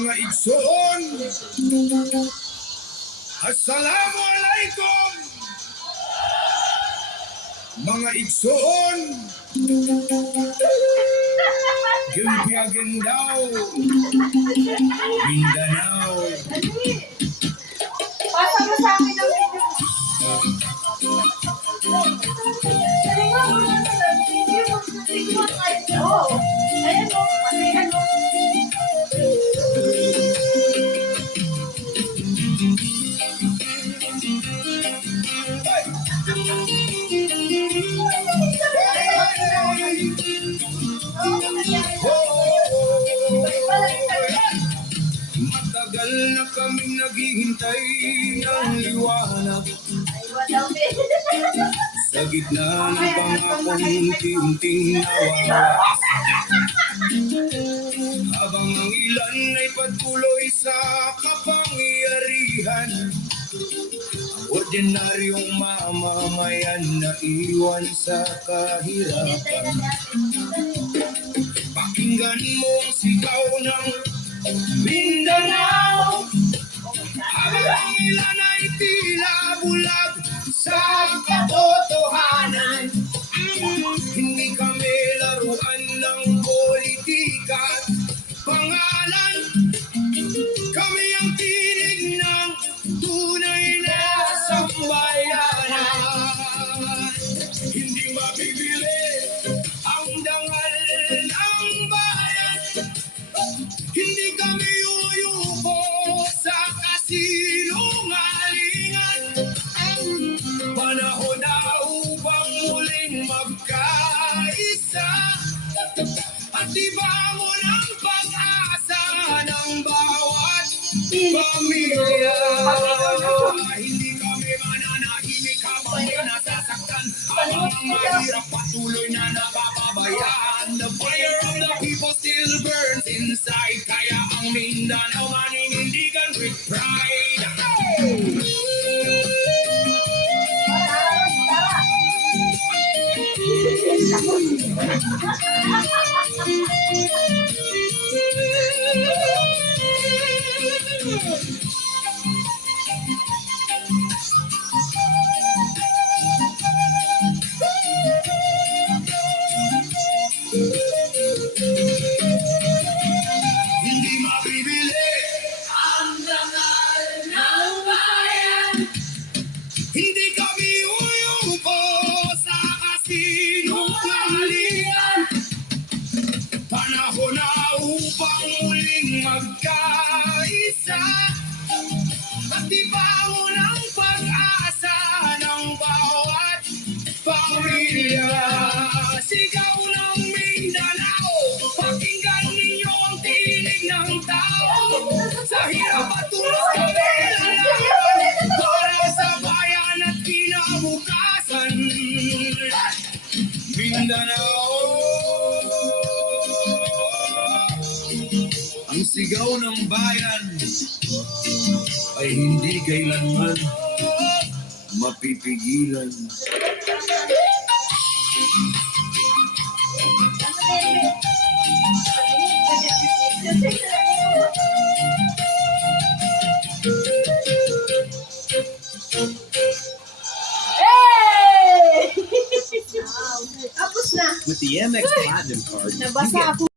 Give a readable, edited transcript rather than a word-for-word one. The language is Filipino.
Mga igsoon, Assalamualaikum. Mga igsoon, Gimpiagendao, Mindanao. Pasa mo sa akin ang video. Oo. Ayan o. Ayan o. Matagal na kaming naghihintay ng liwanag sa gitna ng pangakong unti-unting nawawala. Habang ang ilan ay patuloy sa kapangyarihan, ordinaryong mamamayan na iwan sa kahirapan. Pakinggan mo ang sigaw ng Mindanao, habang ang ilan ay tila bulag sa katotohanan. Hindi kami laruan ng politika at pangalan. Kami ang tinig ng tunay na sambayanan. Hindi mabibili ang dangal ng bayan. Hindi kami uyuko sa kasinungalingan. Panahon na upang muling magkaisa at ibangon ang pag-asa ng bawat pamilya. Hindi kami mananahimik habang nasasaktan, habang ang mahirap patuloy na napapabayaan. The fire of the people still burns inside, kaya ang Mindanao maninindigan with pride. Hindi mabibili ang dangal ng bayan. Hindi kami uyuko sa kasinungalingan. Panahon na upang muling magkaisa at ibangon ang pag-asa ng bawat pamilya. Sigaw ng Mindanao, pakinggan ninyo ang tinig ng tao. Sa hirap at tulog kami lalaban para sa bayan at kinabukasan. Mindanao, ang sigaw ng bayan ay hindi kailanman mapipigilan. Tapos na. With the MX Platinum card, you Nabasa get ako.